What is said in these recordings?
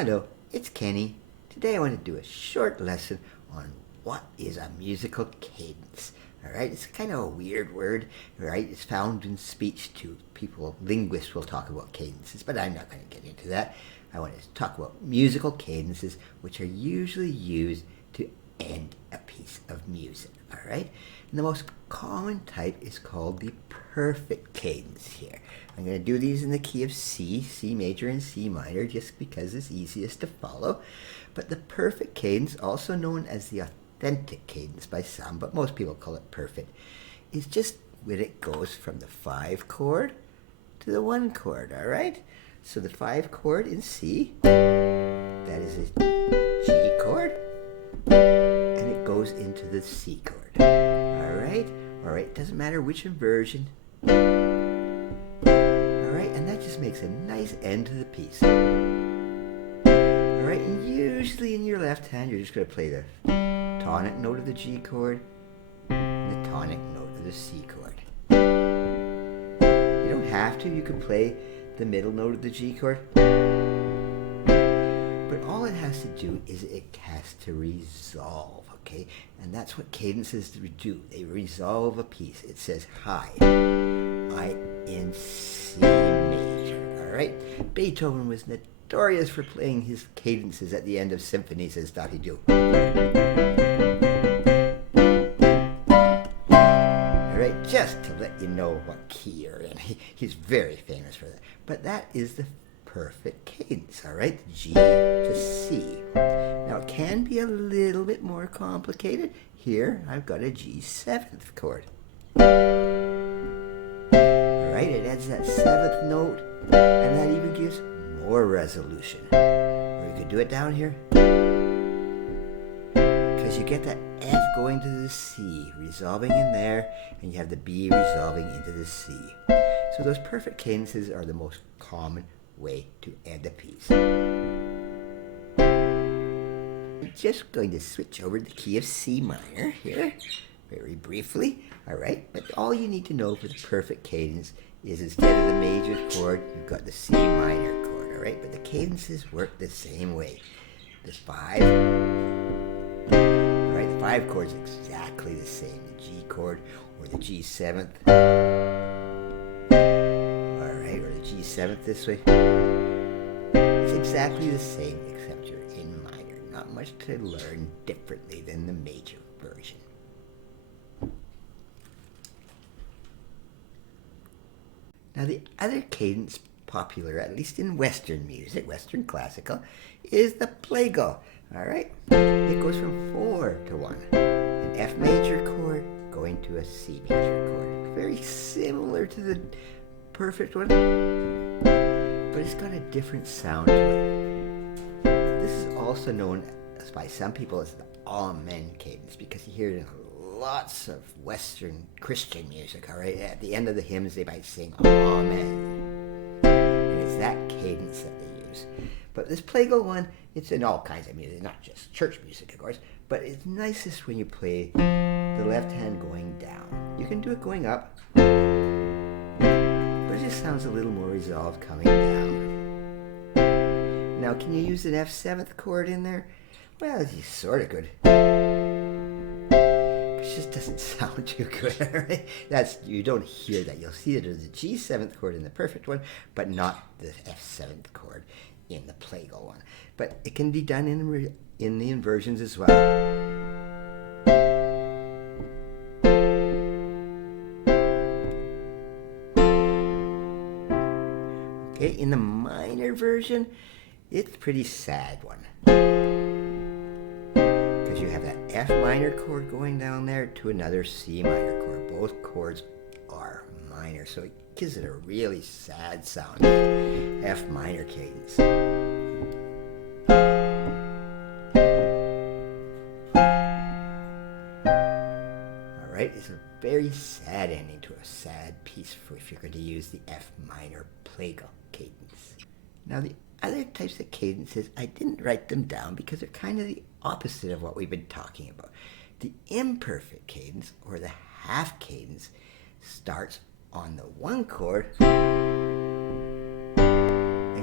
Hello, it's Kenny. Today I want to do a short lesson on what is a musical cadence. Alright, it's kind of a weird word, right? It's found in speech too. Linguists will talk about cadences, but I'm not going to get into that. I want to talk about musical cadences, which are usually used to end a piece of music. Alright? And the most common type is called the perfect cadence here. I'm going to do these in the key of C, C major and C minor, just because it's easiest to follow. But the perfect cadence, also known as the authentic cadence by some, but most people call it perfect, is just when it goes from the 5 chord to the 1 chord, all right? So the 5 chord in C, that is a G chord, and it goes into the C chord, all right? All right, doesn't matter which inversion. And that just makes a nice end to the piece. Alright, and usually in your left hand you're just going to play the tonic note of the G chord and the tonic note of the C chord. You don't have to, you can play the middle note of the G chord. But all it has to do is it has to resolve, okay? And that's what cadences do. They resolve a piece. It says hi. I in C major, all right? Beethoven was notorious for playing his cadences at the end of symphonies as Dottie do. All right, just to let you know what key you're in. He's very famous for that. But that is the perfect cadence, all right? G to C. Now, it can be a little bit more complicated. Here, I've got a G7th chord. Right, it adds that 7th note, and that even gives more resolution. Or you could do it down here, because you get that F going to the C, resolving in there, and you have the B resolving into the C. So those perfect cadences are the most common way to end a piece. I'm just going to switch over to the key of C minor here, very briefly. All right, but all you need to know for the perfect cadence is instead of the major chord, you've got the C minor chord, all right? But the cadences work the same way. The 5, all right, the 5 chord's exactly the same. The G chord or the G7th, all right, or the G7th this way. It's exactly the same, except you're in minor. Not much to learn differently than the major version. Now, the other cadence popular, at least in Western music, Western classical, is the plagal, all right? It goes from 4 to 1, an F major chord going to a C major chord. Very similar to the perfect one, but it's got a different sound to it. This is also known as, by some people, as the Amen cadence, because you hear it in lots of Western Christian music, all right? At the end of the hymns, they might sing Amen. And it's that cadence that they use. But this plagal one, it's in all kinds of music, not just church music, of course, but it's nicest when you play the left hand going down. You can do it going up, but it just sounds a little more resolved coming down. Now, can you use an F7th chord in there? Well, you sort of could. It just doesn't sound too good, right? You don't hear that. You'll see that there's a G7th chord in the perfect one, but not the F7th chord in the plagal one. But it can be done in the inversions as well. Okay, in the minor version, it's a pretty sad one. You have that F minor chord going down there to another C minor chord. Both chords are minor, so it gives it a really sad sound. F minor cadence. All right, it's a very sad ending to a sad piece if you're going to use the F minor plagal cadence. Now, the other types of cadences, I didn't write them down because they're kind of the opposite of what we've been talking about. The imperfect cadence, or the half cadence, starts on the 1 chord and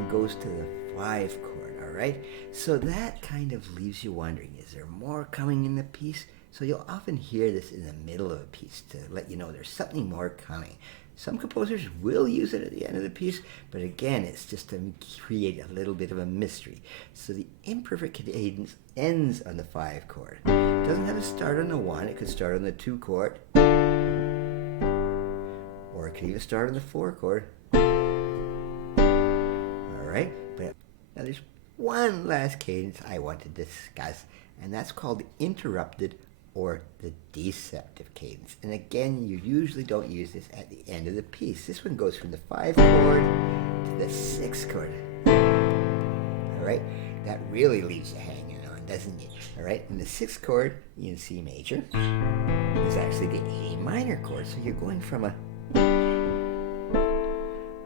goes to the 5 chord, all right? So that kind of leaves you wondering, is there more coming in the piece? So you'll often hear this in the middle of a piece to let you know there's something more coming. Some composers will use it at the end of the piece, but again, it's just to create a little bit of a mystery. So the imperfect cadence ends on the 5 chord. It doesn't have to start on the 1, it could start on the 2 chord, or it could even start on the 4 chord. Alright, but now there's one last cadence I want to discuss, and that's called the interrupted or the deceptive cadence. And again, you usually don't use this at the end of the piece. This one goes from the 5 chord to the 6 chord. Alright, that really leaves you hanging on, doesn't it? Alright, and the 6th chord in C major is actually the A minor chord, so you're going from a...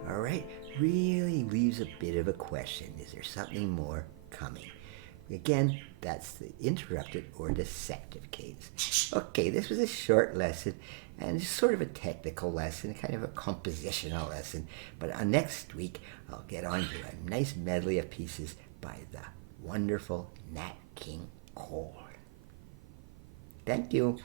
Alright, really leaves a bit of a question. Is there something more coming? Again, that's the interrupted or deceptive cadence. Okay, this was a short lesson, and it's sort of a technical lesson, kind of a compositional lesson. But next week, I'll get on to a nice medley of pieces by the wonderful Nat King Cole. Thank you.